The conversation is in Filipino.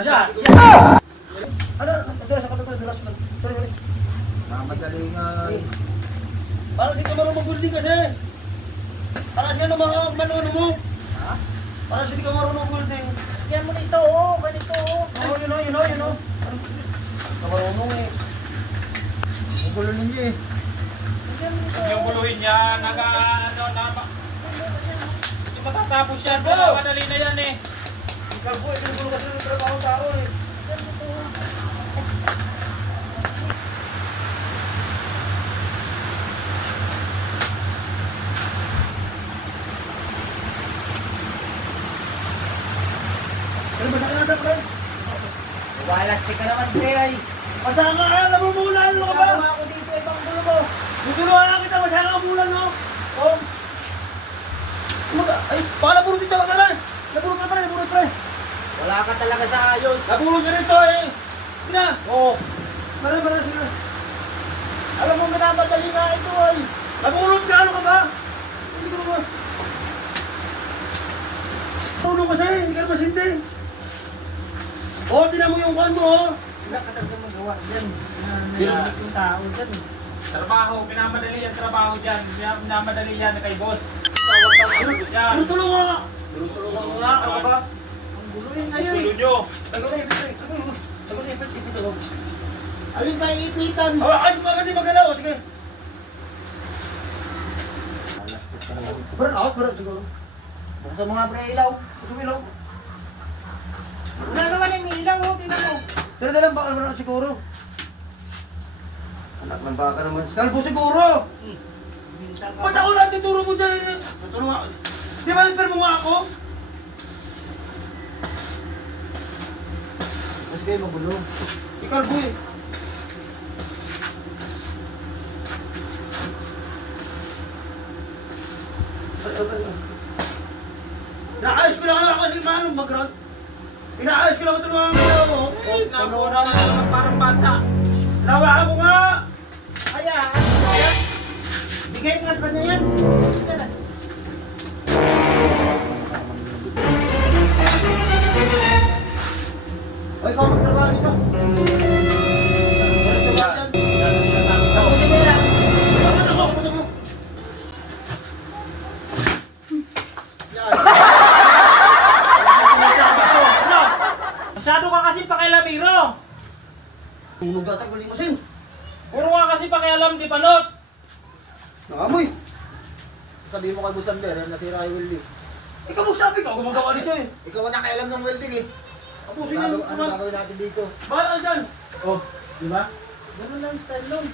Ano? Sa kapatid, last man. Sorry. Mamadali nga. Parang si Kamaro mag-building kasi. Parang siya naman ang manuno mo. Ha? Parang si Kamaro mag-building. Yan mo nito, oh. Ganito, oh. Oh, you know. Kamarunong eh. Ang gulo ninyo eh. Yan mo nito. Yung buluhin yan, hindi matatapos yan, madali na yan eh. Ikaw po, ito yung kasi ng trabaho-tao eh. Yan mo to. Pero ba nakalada ko rin? Walastik ka naman, pre ay. Masama ka, alam mo muna, ano ka ba? Tama ako dito, ibang gulo mo. Tutulungan kita, masama ka muna, no? Oh. Ay, baka nabulot dito, wag naman. Nabulot ka pa rin. Wala ka talaga sa ayos. Nabulot ka rito eh. Hindi na. Oo. Maraming sila. Alam mo, minamadali nga ito ay. Nabulot ka, ano ka ba? Hindi ko ba? Tulong kasi, hindi ka naman sindi. Oh, tinan mo yung kwan mo, oh. Wala ka talaga magawa dyan. Yeah. Yung tao dyan. Trabaho, pinamadali yan trabaho dyan. Pinamadali yan kay boss. Yan. Tulong nga. Tulungan mo nga, ano ka ba? Ang gulo yun sa'yo Gulo eh. nyo. Tago na ipit, tago na ipit, oh. Alin pa iipitan? Ay, kung ka ba di magalaw, sige. Berat siguro. Buksan mo nga pre ilaw. Tumilaw. Wala naman yung ilaw, oh. Tingnan mo. Pero dalang baka naman siguro. Anak ng baka naman. Kalbo siguro. Ba't ako lang tuturo mo dyan? Tuturo nga. Di ba helper mo nga ako? Mas kayo magulo. Ikalbo eh. Inaayos ko lang ako kasi manong mag-run. Inaayos ko lang ako tulungan mo. Napura na parang bata. Nawa ako nga. Kaya, ano? Bigay mo nga sa kanya yan. Sige na. O ikaw magtrabaho dito. Tapusin mo yan. Kapusin mo. Yan. Ano? Masyado ka kasi pakialamiro. Tunog ata ko limasin. Puro ka kasi pakialam, di panot. Nakamoy. Sabihin mo kay Busander, nasira yung welding. Ikaw magsabi ka, gumagawa dito eh. Ikaw ang nakailam ng welding eh. Kapusin mo. Ano gagawin natin dito? Bahala ka dyan. Oh, di ba? Ganun lang style nun.